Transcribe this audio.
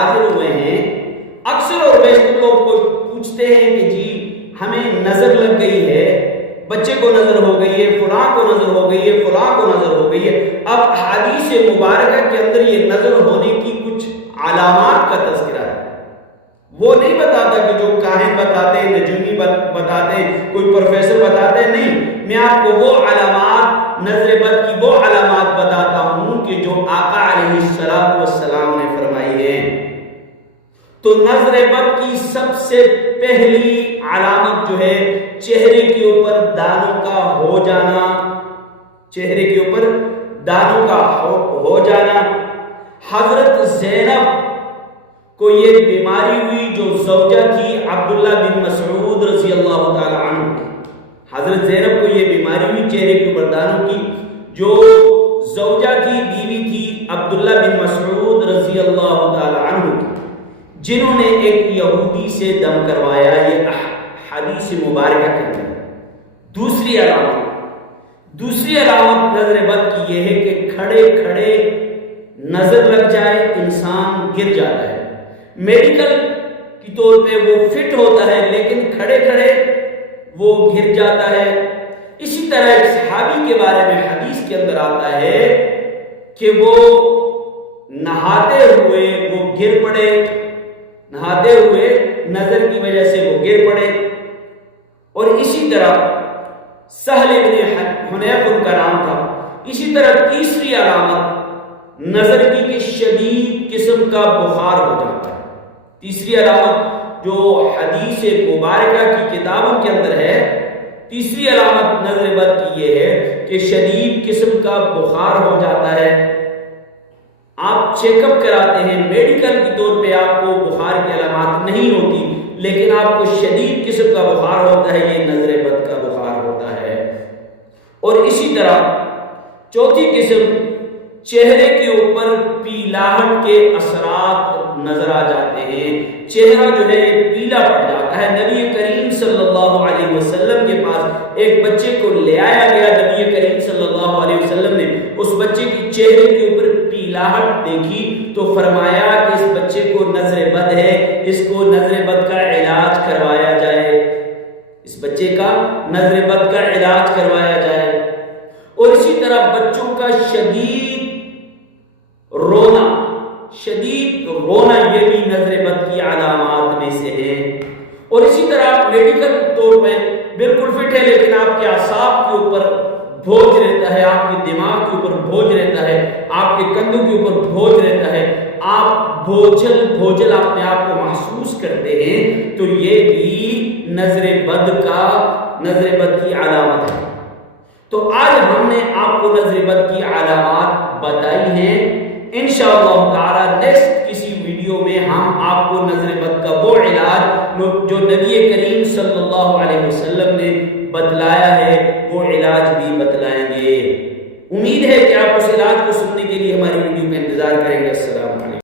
حاضر ہوئے ہیں، اکثر اور بیشتر لوگ پوچھتے ہیں کہ جی ہمیں نظر لگ گئی ہے، بچے کو نظر ہو گئی ہے، فلاں کو نظر ہو گئی ہے، فلاں کو نظر ہو گئی ہے۔ اب حدیث مبارکہ کے اندر یہ نظر ہونے کی کچھ علامات کا تذکرہ ہے۔ وہ نہیں بتاتا کہ جو کاہن بتاتے ہیں، نجومی بتاتے ہیں، کوئی پروفیسر بتاتے ہیں، نہیں، میں آپ کو وہ علامات، نظر بد کی وہ علامات بتاتا ہوں کہ جو آقا علیہ السلام نے فرمائی ہیں۔ تو نظر بد کی سب سے پہلی علامت جو ہے چہرے کے اوپر دانوں کا ہو جانا، چہرے کے اوپر دانوں کا ہو جانا۔ حضرت زینب کو یہ بیماری ہوئی جو زوجہ تھی عبداللہ بن مسعود رضی اللہ تعالی عنہ کی۔ حضرت زینب کو یہ بیماری ہوئی چہرے کے اوپر دانوں کی، جو زوجہ تھی، بیوی تھی عبداللہ بن مسعود رضی اللہ تعالی عنہ کی، جنہوں نے ایک یہودی سے دم کروایا۔ یہ حدیث مبارکہ کے اندر دوسری علامت نظر بد کی یہ ہے کہ کھڑے کھڑے نظر لگ جائے، انسان گر جاتا ہے۔ میڈیکل کی طور پہ وہ فٹ ہوتا ہے لیکن کھڑے کھڑے وہ گر جاتا ہے۔ اسی طرح ایک صحابی کے بارے میں حدیث کے اندر آتا ہے کہ وہ نہاتے ہوئے وہ گر پڑے، نہاتے ہوئے نظر کی وجہ سے وہ گر پڑے۔ اور اسی طرح سہل بن حنیف ان کا نام تھا۔ اسی طرح تیسری علامت نظر کی کہ شدید قسم کا بخار ہو جاتا ہے۔ تیسری علامت جو حدیث مبارکہ کی کتابوں کے اندر ہے، تیسری علامت نظر بد کی یہ ہے کہ شدید قسم کا بخار ہو جاتا ہے۔ آپ چیک اپ کراتے ہیں، میڈیکل کی طور پہ آپ کو بخار کی علامات نہیں ہوتی، لیکن آپ کو شدید قسم کا بخار ہوتا ہے، یہ نظر بد کا بخار ہوتا ہے۔ اور اسی طرح چوتھی قسم، چہرے کے اوپر پیلاہٹ کے اثرات نظر آ جاتے ہیں، چہرہ جو ہے پیلا پڑ جاتا ہے۔ نبی کریم صلی اللہ علیہ وسلم کے پاس ایک بچے کو لے آیا گیا، نبی کریم صلی اللہ علیہ وسلم نے اس بچے کی چہرے کے اوپر پیلاہٹ دیکھی تو فرمایا کہ اس بچے کو نظر بد ہے، اس کو نظر بد کا علاج کروایا جائے، اس بچے کا نظر بد کا علاج کروایا جائے۔ اور اسی طرح بچوں کا شدید رونا یہ بھی نظر بد کی علامات میں سے ہے۔ اور اسی طرح آپ میڈیکل طور پہ بالکل فٹ ہے لیکن آپ کے اعصاب کے اوپر بوجھ رہتا ہے، آپ کے دماغ کے اوپر بوجھ رہتا ہے، آپ کے کندھوں کے اوپر بوجھ رہتا ہے، آپ بوجھل اپنے آپ کو محسوس کرتے ہیں، تو یہ بھی نظر بد کی علامت ہے۔ تو آج ہم نے آپ کو نظر بد کی علامات بتائی ہیں۔ انشاءاللہ تعالی نیکسٹ کسی ویڈیو میں ہم آپ کو نظر بد کا وہ علاج جو نبی کریم صلی اللہ علیہ وسلم نے بتلایا ہے وہ علاج بھی بتلائیں گے۔ امید ہے کہ آپ اس علاج کو سننے کے لیے ہماری ویڈیو کا انتظار کریں گے۔ السلام علیکم۔